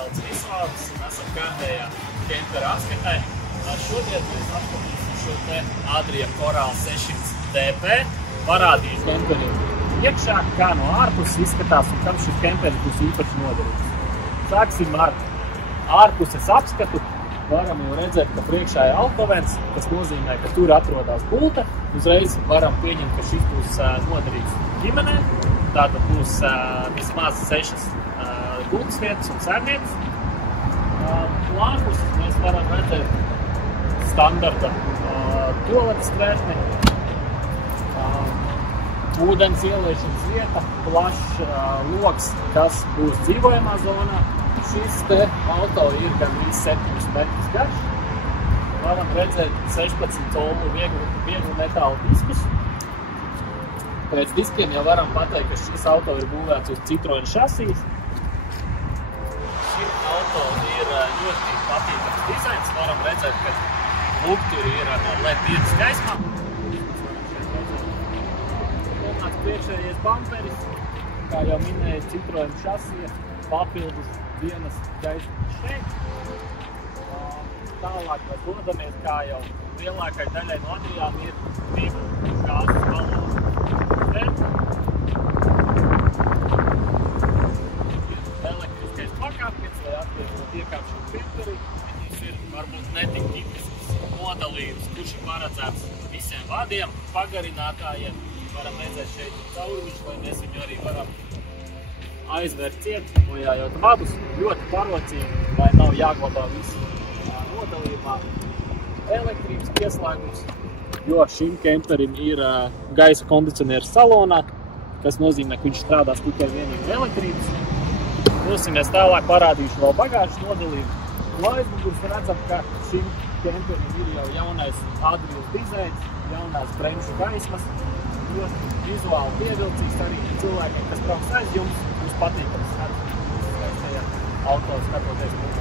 sauc Visvārds un esam kārtējā kempera apskatē. Šodien mēs apskatīsim šo te Adria Coral 600 DP. Parādīšu kemperiem iekšā, kā no ārpuses izskatās un kam šis kemperis būs īpaši noderīgs. Sāksim ar ārpuses apskatu. Varam jau redzēt, ka priekšā ir alkovens, kas nozīmē, ka tur atrodas gulta. Uzreiz varam pieņemt, ka šis būs noderīgs ģimenē. Tātad būs vismaz 6 gultas vietas un sēdvietas. Ārpuses mēs varam redzēt standarta tualetes tvertni, ūdens ieliešanas vieta, plašs loks, kas būs dzīvojamā zonā. Šis te auto ir gandrīz 7 metrus garš. Varam redzēt 16 tonu vieglu metāla diskus. Pēc diskiem jau varam pateikt, ka šis auto ir būvēts uz Citroen šasīs. Šim auto ir ļoti patīkams dizains. Varam redzēt, ka lukturi ir LED dienas gaismā. Nonāks priekšējais bamperis, kā jau minēju, Citroen šasija, papildus dienas gaismas šeit. Tālāk mēs dodamies, kā jau lielākai daļai no Adrijām ir 2 gāzes baloni. Ir elektriskais pakāpiens, lai atvieglotu iekāpšanu kemperī. Viņas ir varbūt netik tipisks nodalījums, kurš ir paredzēts visiem vadiem, pagarinātājiem. Varam redzēt šeit caurumiņš, lai mēs viņu arī varam aizvērt ciet, bojājot vadus. Ļoti parocīgi, lai nav jāglabā visi nodalījumā. Elektrības pieslēgums, jo šim kemperim ir gaisa kondicionieris salonā, kas nozīmē, ka viņš strādās tikai vienīgi elektrības. Dosimies tālāk, parādīšu vēl bagāžas nodalījumu. No aizmugures redzam, ka šim kemperim ir jau jaunais Adrijas dizains, jaunās bremžu gaismas. Ļoti vizuāli pievilcīgs arī cilvēkiem, kas brauks aiz jums, būs patīkams skatoties auto skatoties mūsu.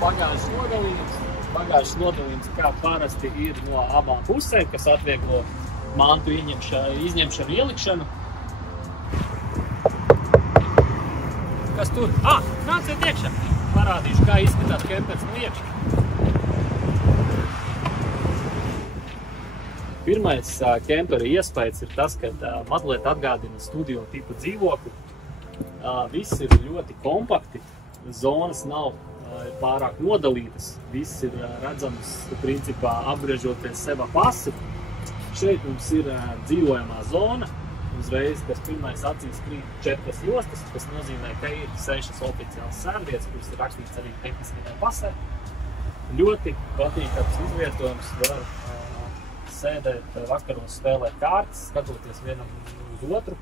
Bagāžas nodalījums, kā parasti ir no abām pusēm, kas atvieglo mantu izņemšanu, ielikšanu. Kas tur? Nāciet iekšā! Parādīšu, kā izskatās kemperis no iekšā. Pirmais kempera iespējas ir tas, ka mazliet atgādina studio tipu dzīvokli. Viss ir ļoti kompakti, zonas nav pārāk nodalītas, viss ir redzams, principā, apgriežoties sev ap asi. Šeit mums ir dzīvojamā zona, uzreiz, kas pirmais acīs krīt 4 jostas, kas nozīmē, ka ir 6 oficiāls sēdvietas, kuras ir rakstīts arī tehniskajā pasē. Ļoti patīkams izvietojums, var sēdēt vakaros, spēlēt kārtas, skatoties vienam uz otru.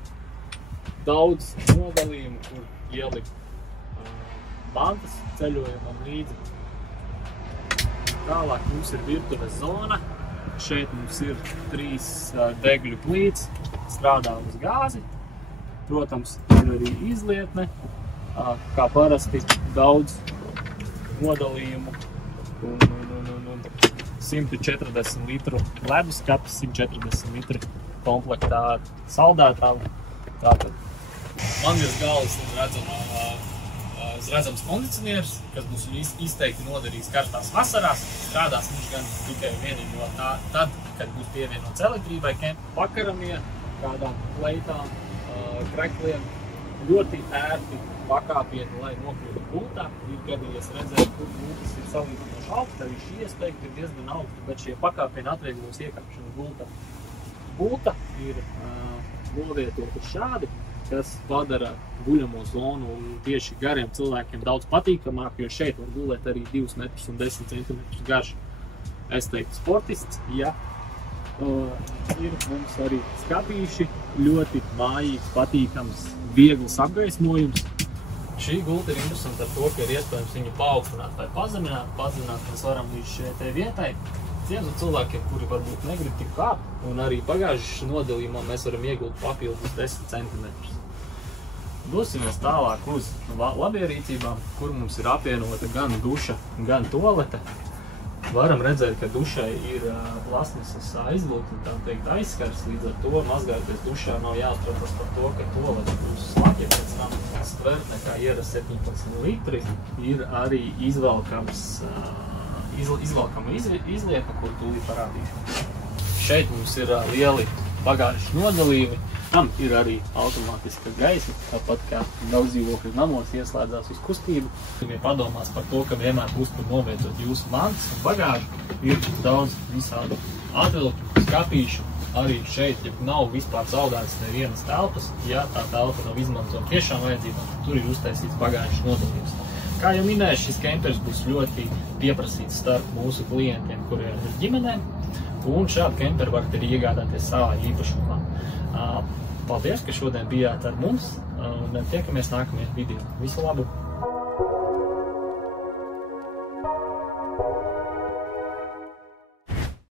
Daudz nodalījumu, kur ielikt mantas ceļojumam līdzi. Tālāk mums ir virtuves zona. Šeit mums ir 3 degļu plīts, strādā uz gāzi. Protams, ir arī izlietne, kā parasti daudz nodalījumu. 140 litru leduskapis, 140 litri komplektā saldētava. Tātad man virs galvas redzams kondicionieris, kas būs izteikti noderīgs karstās vasarās. Strādās viņš gan tikai vienīgi no tad, kad būs pievienots elektrībai, pakaramie, kādām pleitām, krekliem. Ļoti ērti pakāpieni, lai nokļūtu gultā. Ir gadījies redzēt, kur gultas ir salīdzinoši augsta, arī šī iespēja ir diezgan augsta, bet šie pakāpieni atvieglos iekāpšanu gultā. Gulta ir novietota šādi, kas padara guļamo zonu tieši gariem cilvēkiem daudz patīkamāk, jo šeit var gulēt arī 2 metrus un 10 centimetrus garš. Es teiktu sportists, ja. Ir mums arī skapīši, ļoti mājīgs, patīkams, viegls apgaismojums. Šī gulta ir interesanta ar to, ka ir iespējams viņu paaugstināt vai pazemināt. Pazemināt mēs varam līdz šai vietai. Tiem cilvēkiem, kuri varbūt negrib tik kāpt, un arī bagāžas nodalījumā mēs varam iegūt papildus 10 centimetrus. Dosimies tālāk uz labierīcībām, kur mums ir apvienota gan duša, gan toalete. Varam redzēt, ka dušai ir plasmasas aizlūkne, tā teikt, aizskars, līdz ar to mazgāties dušā nav jāuztraucas par to, ka tovada būs slapja, pēc tam stvērtne, kā ieras 17 litri, ir arī izvelkama izlieka, kur tūlīt parādīšu. Šeit mums ir lieli bagāžu nodalījumi. Tam ir arī automātiska gaisma, tāpat kā daudz dzīvokļu namos ieslēdzās uz kustību. Ja padomās par to, ka vienmēr būs kur novietot jūsu mantas un bagāžu, ir daudz visādu atvilku, skapīšu. Arī šeit, ja nav vispār zaudētas nevienas telpas, ja tā telpa nav izmantota tiešām vajadzībām, tur ir uztaisīts bagāžu nodalījums. Kā jau minēju, šis kempers būs ļoti pieprasīts starp mūsu klientiem, kuriem ir ģimenēm, un šādu kemperu varat arī iegādāties savā īpašumā. Paldies, ka šodien bijāt ar mums, un tiekamies nākamajā video. Visu labu!